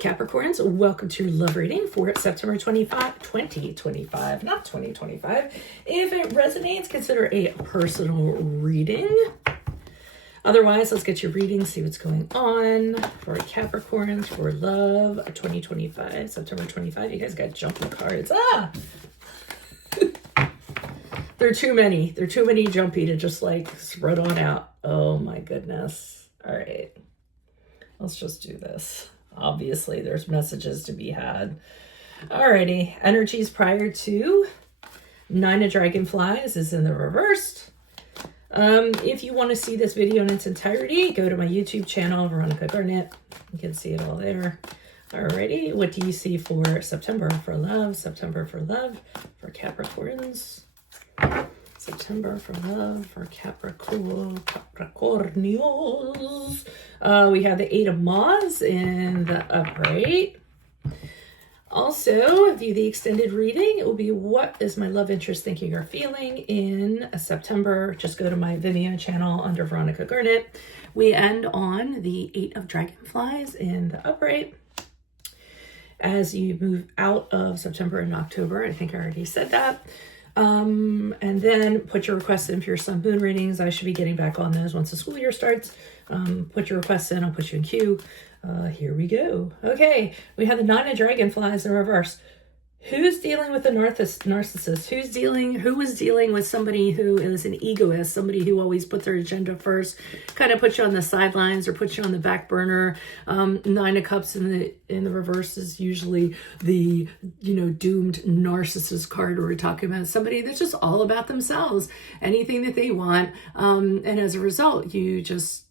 Capricorns, welcome to your love reading for September 2025, not 2025. If it resonates, consider a personal reading. Otherwise, let's get your reading, see what's going on for Capricorns for love 2025, September 25. You guys got jumpy cards. They're too many. They're too many jumpy to just like spread on out. Oh my goodness. All right. Let's just do this. Obviously, there's messages to be had. Alrighty. Energies prior to Nine of Dragonflies is in the reversed. If you want to see this video in its entirety, go to my YouTube channel, Veronica Garnett. You can see it all there. Alrighty. What do you see for September for love? September for love for Capricorns. September for love for Capricornios. We have the Eight of Wands in the upright. Also, view the extended reading. It will be what is my love interest thinking or feeling in September. Just go to my Vimeo channel under Veronica Garnett. We end on the Eight of Dragonflies in the upright. As you move out of September and October, I think I already said that. And then put your requests in for your sun moon readings. I should be getting back on those once the school year starts. Put your requests in. I'll put you in queue. Here we go. Okay. We have the Nine of Dragonflies in reverse. Who's dealing with the narcissist? Who was dealing with somebody who is an egoist, somebody who always puts their agenda first, kind of puts you on the sidelines or puts you on the back burner? Nine of Cups in the reverse is usually the, doomed narcissist card where we're talking about somebody that's just all about themselves, anything that they want. And as a result, you just,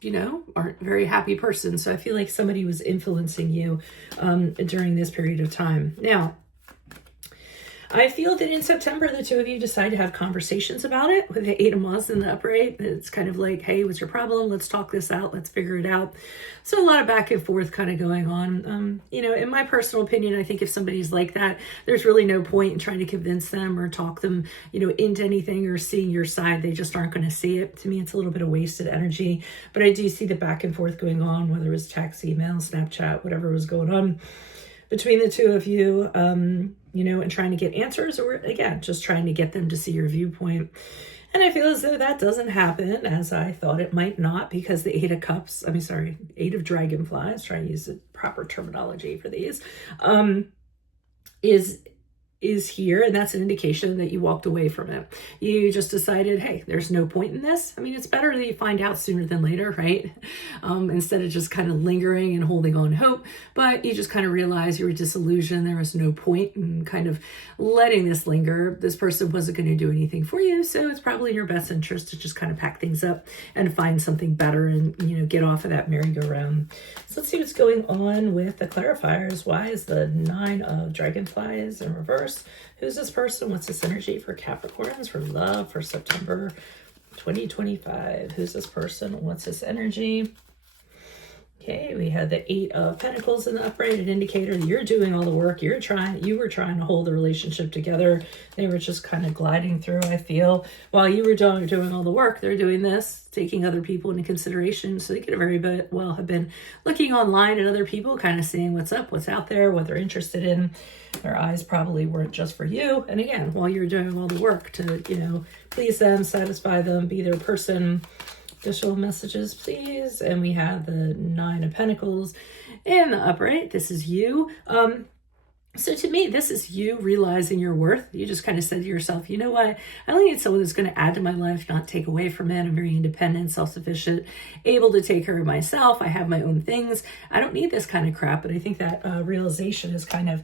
aren't a very happy person. So I feel like somebody was influencing you during this period of time. Now, I feel that in September, the two of you decide to have conversations about it with the Eight of Wands in the upright. It's kind of like, hey, what's your problem? Let's talk this out. Let's figure it out. So a lot of back and forth kind of going on. In my personal opinion, I think if somebody's like that, there's really no point in trying to convince them or talk them, into anything or seeing your side. They just aren't going to see it. To me, it's a little bit of wasted energy. But I do see the back and forth going on, whether it was text, email, Snapchat, whatever was going on between the two of you, and trying to get answers, or again, just trying to get them to see your viewpoint. And I feel as though that doesn't happen as I thought it might not, because the Eight of Dragonflies, trying to use the proper terminology for these, is here, and that's an indication that you walked away from it. You just decided, hey, there's no point in this. I mean, it's better that you find out sooner than later, right? Instead of just kind of lingering and holding on hope, but you just kind of realize you were disillusioned. There was no point in kind of letting this linger. This person wasn't going to do anything for you, so it's probably in your best interest to just kind of pack things up and find something better and, get off of that merry-go-round. So let's see what's going on with the clarifiers. Why is the Nine of Dragonflies in reverse? Who's this person? What's this energy for Capricorns for love for September 2025? Who's this person? What's this energy? Okay, we had the Eight of Pentacles in the upright, an indicator that you're doing all the work. You were trying to hold the relationship together. They were just kind of gliding through, I feel. While you were doing all the work, they're doing this, taking other people into consideration. So they could very well have been looking online at other people, kind of seeing what's up, what's out there, what they're interested in. Their eyes probably weren't just for you. And again, while you were doing all the work to, please them, satisfy them, be their person. Additional messages, please. And we have the Nine of Pentacles in the upright. This is you. So to me, this is you realizing your worth. You just kind of said to yourself, you know what? I only need someone that's going to add to my life, not take away from it. I'm very independent, self-sufficient, able to take care of myself. I have my own things. I don't need this kind of crap. But I think that realization is kind of,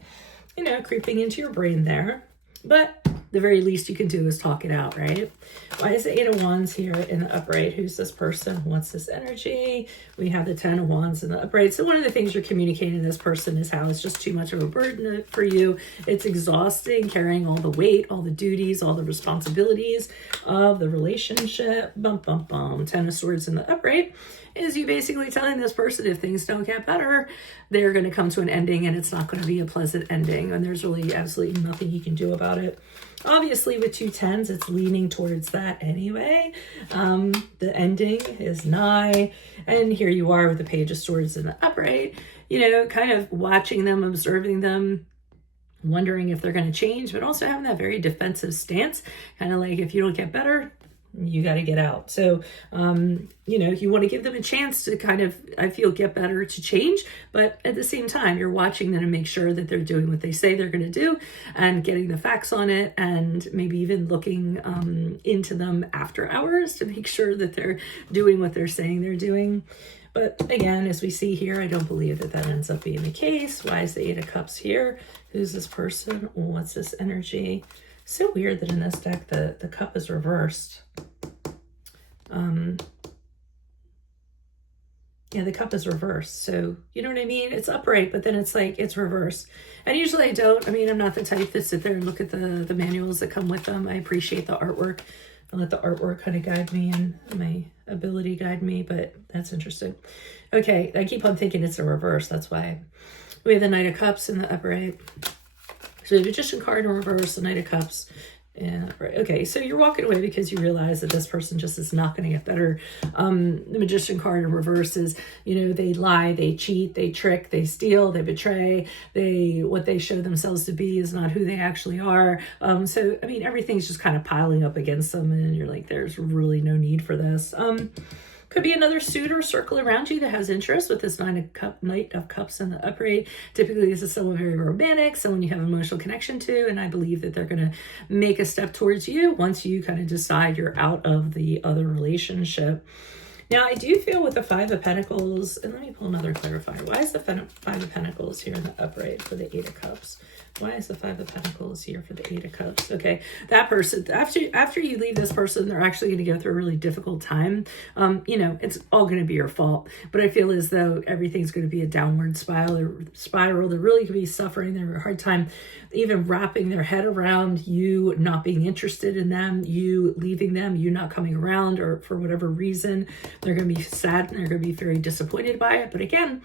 creeping into your brain there. But the very least you can do is talk it out, right? Why is the Eight of Wands here in the upright? Who's this person? What's this energy? We have the Ten of Wands in the upright. So one of the things you're communicating to this person is how it's just too much of a burden for you. It's exhausting, carrying all the weight, all the duties, all the responsibilities of the relationship. Bum, bum, bum. Ten of Swords in the upright. is you basically telling this person if things don't get better, they're going to come to an ending and it's not going to be a pleasant ending. And there's really absolutely nothing you can do about it. Obviously, with 2 10s, it's leaning towards that anyway. The ending is nigh. And here you are with the Page of Swords in the upright, you know, kind of watching them, observing them, wondering if they're going to change, but also having that very defensive stance, kind of like if you don't get better, you got to get out. So, you know, you want to give them a chance to kind of, I feel, get better, to change. But at the same time, you're watching them to make sure that they're doing what they say they're going to do and getting the facts on it, and maybe even looking into them after hours to make sure that they're doing what they're saying they're doing. But again, as we see here, I don't believe that that ends up being the case. Why is the Eight of Cups here? Who's this person? What's this energy? So weird that in this deck, the cup is reversed. Yeah, the cup is reversed. So, you know what I mean? It's upright, but then it's like, it's reversed. And usually I don't. I mean, I'm not the type that sit there and look at the manuals that come with them. I appreciate the artwork. I let the artwork kind of guide me and my ability guide me, but that's interesting. Okay, I keep on thinking it's a reverse. That's why. We have the Knight of Cups in the upright. So the Magician card in reverse, the Knight of Cups. Yeah, right. Okay, so you're walking away because you realize that this person just is not going to get better. The Magician card in reverse is, you know, they lie, they cheat, they trick, they steal, they betray. What they show themselves to be is not who they actually are. So, I mean, everything's just kind of piling up against them, and you're like, there's really no need for this. Could be another suitor circle around you that has interest with this Knight of Cups in the upright. Typically, this is someone very romantic, someone you have an emotional connection to, and I believe that they're going to make a step towards you once you kind of decide you're out of the other relationship. Now, I do feel with the Five of Pentacles, and let me pull another clarifier. Why is the Five of Pentacles here in the upright for the Eight of Cups? Why is the Five of Pentacles here for the Eight of Cups? Okay, that person, after you leave this person, they're actually going to go through a really difficult time. You know, it's all going to be your fault. But I feel as though everything's going to be a downward spiral. They're really going to be suffering. They're having a hard time even wrapping their head around you not being interested in them, you leaving them, you not coming around, or for whatever reason. They're going to be sad and they're going to be very disappointed by it. But again,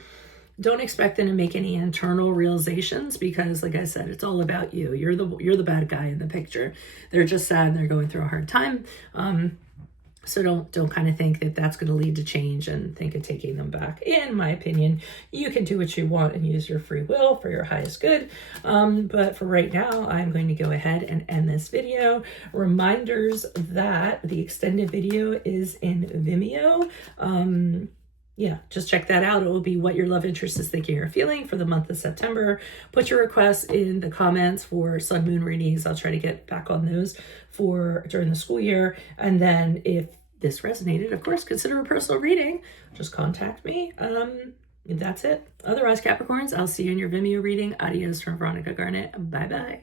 don't expect them to make any internal realizations because, like I said, it's all about you. You're the bad guy in the picture. They're just sad and they're going through a hard time. So don't kind of think that that's going to lead to change and think of taking them back. In my opinion, you can do what you want and use your free will for your highest good. But for right now, I'm going to go ahead and end this video. Reminders that the extended video is in Vimeo. Yeah, just check that out. It will be what your love interest is thinking or feeling for the month of September. Put your requests in the comments for sun moon readings. I'll try to get back on those for during the school year. And then if this resonated, of course, consider a personal reading. Just contact me. That's it. Otherwise, Capricorns, I'll see you in your Vimeo reading. Adios from Veronica Garnett. Bye-bye.